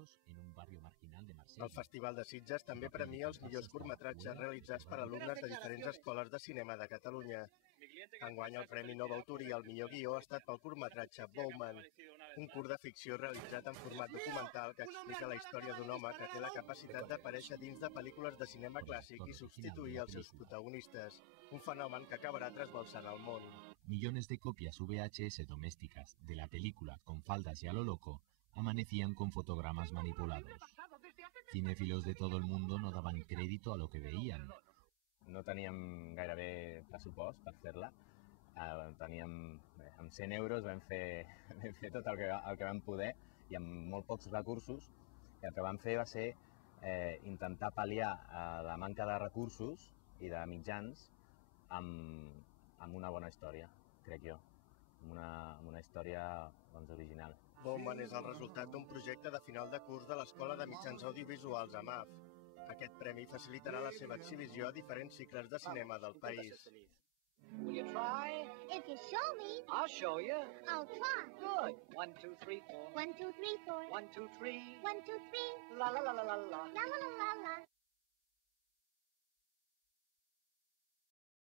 Unidos, en un barrio marginal de Marsella. El Festival de Sitges també premia els millors curtmetratges realitzats per alumnes de diferents escoles de cinema de Catalunya. Enguany el Premi Nova Autoria al millor guió ha estat pel curtmetratge Bowman, un curt de ficció realitzat en format documental que explica la història d'un home que té la capacitat d'aparèixer dins de pel·lícules de cinema clàssic i substituir els seus protagonistes, un fenomen que acabarà trasbalsant el món. Millones de copias VHS domésticas de la película Con faldas y a lo loco amanecían con fotogramas manipulados. Cinéfilos de todo el mundo no daban crédito a lo que veían. No teníem gairebé pressupost per fer-la. Teníem, amb 100 euros vam fer tot el que vam poder i amb molt pocs recursos. I el que vam fer va ser intentar pal·liar la manca de recursos i de mitjans amb una bona història, crec jo. Amb una història original. Bowman és el resultat d'un projecte de final de curs de l'Escola de Mitjans Audiovisuals AMAF. Aquest premi facilitarà la seva exhibició a diferents cicles de cinema del país. Will you try? If you show me, I'll show you. I'll try. Good. 1, 2, 3, 4. 1, 2, 3, 4. 1, 2, 3. 1, 2, 3. La la la la la la. La la la la la.